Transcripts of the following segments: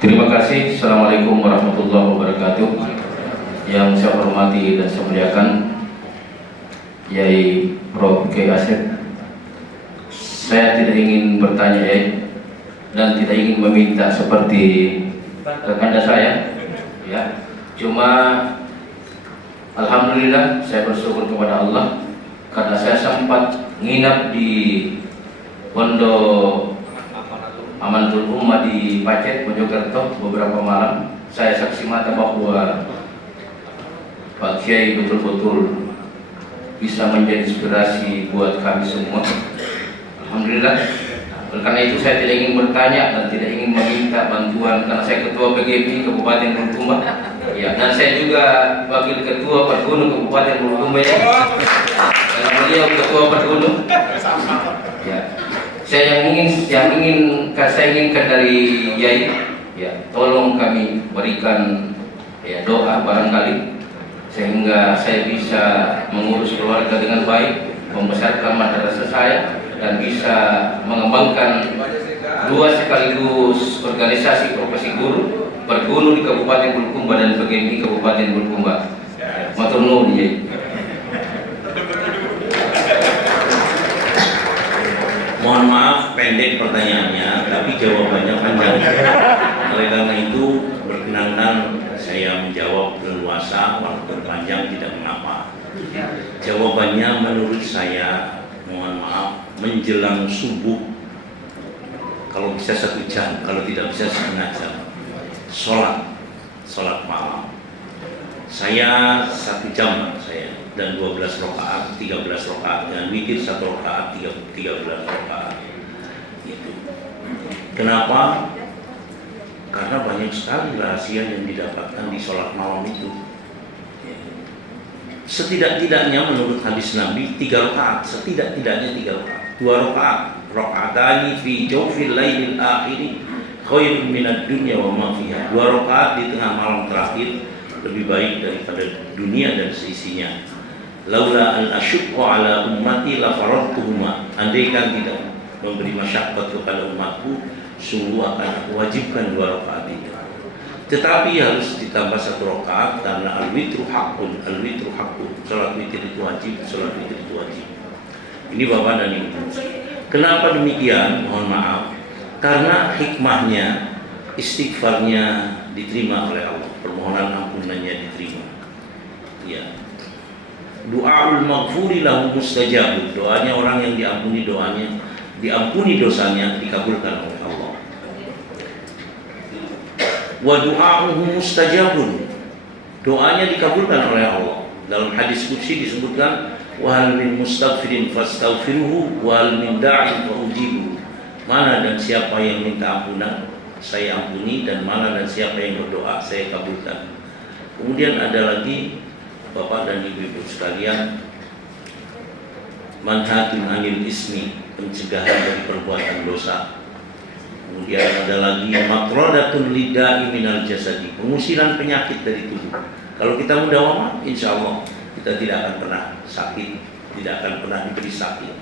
Terima kasih. Assalamualaikum warahmatullahi wabarakatuh. Yang saya hormati dan saya muliakan Yai Prof. Kiai Asep. Saya tidak ingin bertanya Yai dan tidak ingin meminta seperti kakanda saya, ya. Cuma alhamdulillah saya bersyukur kepada Allah karena saya sempat nginap di Pondok Amanatul Ummah di Pacet, Mojokerto beberapa malam. Saya saksi mata bahwa Pak Kiai betul-betul bisa menjadi inspirasi buat kami semua. Alhamdulillah. Oleh karena itu saya tidak ingin bertanya dan tidak ingin meminta bantuan karena saya ketua PGMI Kabupaten Bulukumba. Ya, dan saya juga wakil ketua Pergunung Kabupaten Bulukumba. Ya. Dan beliau ketua Pergunung. Ya. Saya inginkan dari Yai, ya, tolong kami berikan ya doa barangkali sehingga saya bisa mengurus keluarga dengan baik, membesarkan madrasah saya dan bisa mengembangkan dua sekaligus organisasi profesi guru Pergunung di Kabupaten Bulukumba dan PGMI Kabupaten Bulukumba. Matur nuwun Yai. Mohon maaf pendek pertanyaannya, tapi jawabannya panjang. Oleh karena itu berkenankan saya menjawab leluasa, waktu panjang tidak mengapa. Jawabannya menurut saya, mohon maaf, menjelang subuh, kalau bisa 1 jam, kalau tidak bisa setengah jam, sholat malam. Saya 1 jam saya dan 12 rakaat, 13 rakaat dengan witir 1 rakaat, 13 rakaat. Itu. Kenapa? Karena banyak sekali rahasia yang didapatkan di sholat malam itu. Setidak-tidaknya menurut hadis Nabi 3 rakaat, setidak-tidaknya 3 rakaat. 2 rakaat, rakaatani fi jawfil lailil akhiri khairun minad dunya wa ma fiha. 2 rakaat di tengah malam terakhir lebih baik daripada dunia dan seisinya. Laula an asyqa ala ummati la faradtuhuma. Andaikan tidak memberi masyaqqat kepada umatku, sungguh akan aku wajibkan 2 rakaat itu. Tetapi harus ditambah 1 rakaat karena al-witru haqqun, al-witru haqqun. Salat witir itu wajib, salat witir itu wajib. Ini Bapak dan Ibu. Kenapa demikian? Mohon maaf. Karena hikmahnya, istighfarnya diterima oleh Allah, permohonan ampunannya diterima. Ya. Du'aul maghfuri lahu mustajab. Doanya orang yang diampuni doanya, diampuni dosanya dikabulkan oleh Allah. Wa du'a'uhu mustajabun. Doanya dikabulkan oleh Allah. Dalam hadis qudsi disebutkan wa hal min mustaghfirin fastaghfiruhu wa hal min da'in faujibu. Mana dan siapa yang minta ampunan, saya ampuni, dan mana dan siapa yang berdoa, saya kabulkan. Kemudian ada lagi Bapak dan Ibu-ibu sekalian, manhatun anil ismi, pencegahan dari perbuatan dosa. Kemudian ada lagi matrodatun lida'i minal jasadi, pengusiran penyakit dari tubuh. Kalau kita mudawamah, insya Allah kita tidak akan pernah sakit, tidak akan pernah diberi sakit.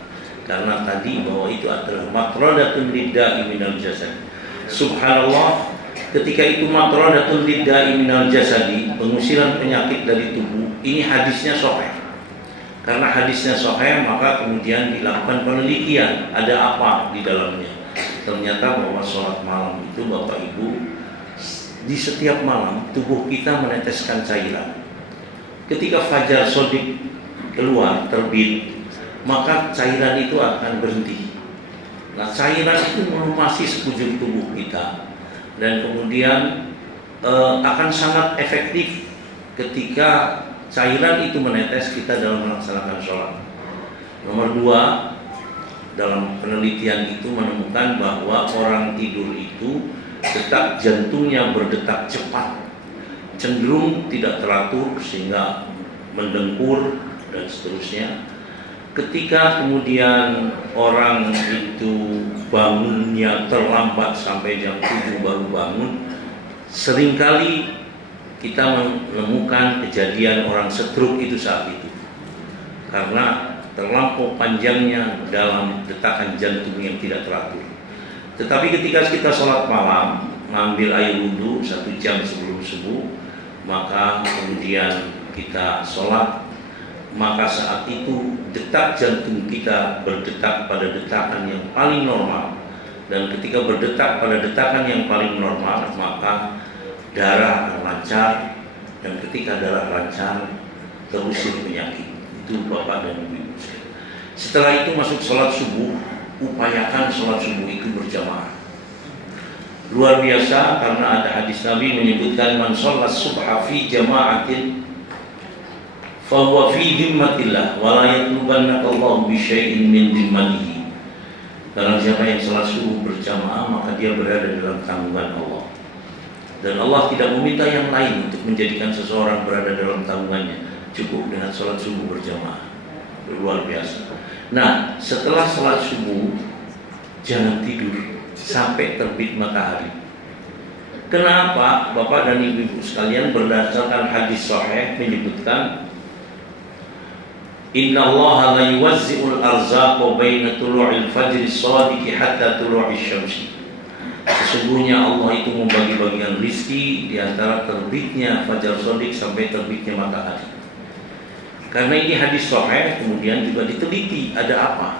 Karena tadi bahwa itu adalah matrodatun lida'i minal jasadi. Subhanallah, ketika itu matrodatun lida'i minal jasadi, pengusiran penyakit dari tubuh, ini hadisnya sahih. Karena hadisnya sahih, maka kemudian dilakukan penelitian, ada apa di dalamnya. Ternyata bahwa sholat malam itu Bapak Ibu, di setiap malam tubuh kita meneteskan cairan. Ketika fajar shodiq keluar, terbit, maka cairan itu akan berhenti. Nah, cairan itu melumasi sekujur tubuh kita dan kemudian akan sangat efektif ketika cairan itu menetes kita dalam melaksanakan sholat. Nomor 2, dalam penelitian itu menemukan bahwa orang tidur itu detak jantungnya berdetak cepat, cenderung tidak teratur sehingga mendengkur dan seterusnya. Ketika kemudian orang itu bangunnya terlambat sampai jam 7 baru bangun, seringkali kita menemukan kejadian orang stroke itu saat itu. Karena terlampau panjangnya dalam detakan jantung yang tidak teratur. Tetapi ketika kita sholat malam, mengambil air wudhu 1 jam sebelum subuh, maka kemudian kita sholat, maka saat itu detak jantung kita berdetak pada detakan yang paling normal, dan ketika berdetak pada detakan yang paling normal maka darah akan lancar, dan ketika darah lancar terusir penyakit. Itu Bapak dan Ibu. Setelah itu masuk sholat subuh, upayakan sholat subuh itu berjamaah. Luar biasa, karena ada hadis Nabi menyebutkan man sholat subha fi jama'atin fahuwa fi dhimmatillah wa la yatlubannaka bi syai'in min dhimmatihi. Karena siapa yang sholat subuh berjamaah maka dia berada dalam tanggungan Allah, dan Allah tidak meminta yang lain untuk menjadikan seseorang berada dalam tanggungannya, cukup dengan sholat subuh berjamaah. Luar biasa. Nah, setelah sholat subuh jangan tidur sampai terbit matahari. Kenapa? Bapak dan Ibu sekalian, berdasarkan hadis sahih menyebutkan Inna Allah la yuwazzi'ul arzaqa baina tulu'il fajri shadiqi hatta tulu'i syamsi. Sesungguhnya Allah itu membagi-bagikan rizki di antara terbitnya fajar shadiq sampai terbitnya matahari. Karena ini hadis sahih, kemudian juga diteliti ada apa.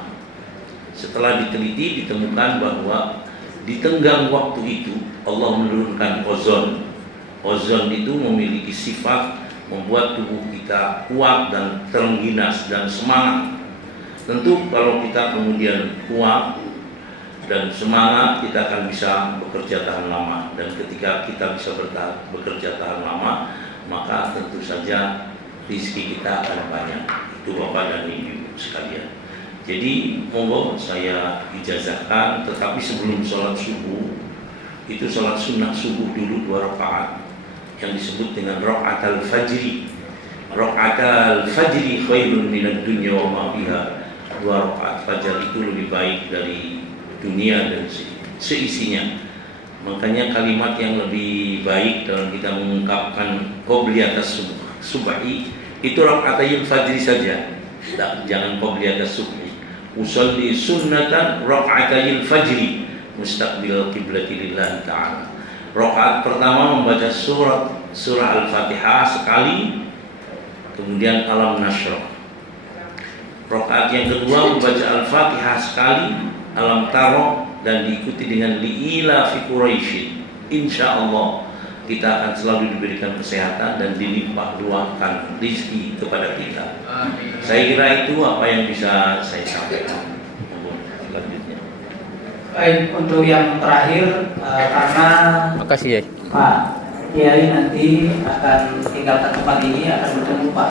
Setelah diteliti ditemukan bahwa di tenggang waktu itu Allah menurunkan ozon. Ozon itu memiliki sifat membuat tubuh kita kuat dan terengginas dan semangat. Tentu kalau kita kemudian kuat dan semangat, kita akan bisa bekerja tahan lama. Dan ketika kita bisa bekerja tahan lama, maka tentu saja rezeki kita akan banyak. Itu Bapak dan Ibu sekalian. Jadi monggo saya ijazahkan, tetapi sebelum sholat subuh itu sholat sunnah subuh dulu 2 rakaat yang disebut dengan rakaatul fajri. Rakaatul fajri khairun minad dunya wa ma fiha. 2 rakaat fajar itu lebih baik dari dunia dan seisinya. Makanya kalimat yang lebih baik dalam kita mengungkapkan qobliyatas subhi itu rakaatul fajri saja. Jangan qobliyatas subhi. Usolli sunnatan rakaatul fajri mustaqbil qiblati lillahi ta'ala. Rakaat pertama membaca surah Al-Fatihah sekali, kemudian Alam Nashrah. Rakaat yang kedua membaca Al-Fatihah sekali, Alam Taro, dan diikuti dengan Li'ila fi Quraisyin. Insyaallah kita akan selalu diberikan kesehatan dan dilimpah ruahkan rezeki kepada kita. Saya kira itu apa yang bisa saya sampaikan. Selanjutnya. Baik, untuk yang terakhir, karena Makasih ya. Pak Kiai nanti akan tinggalkan tempat ini, akan bertemu Pak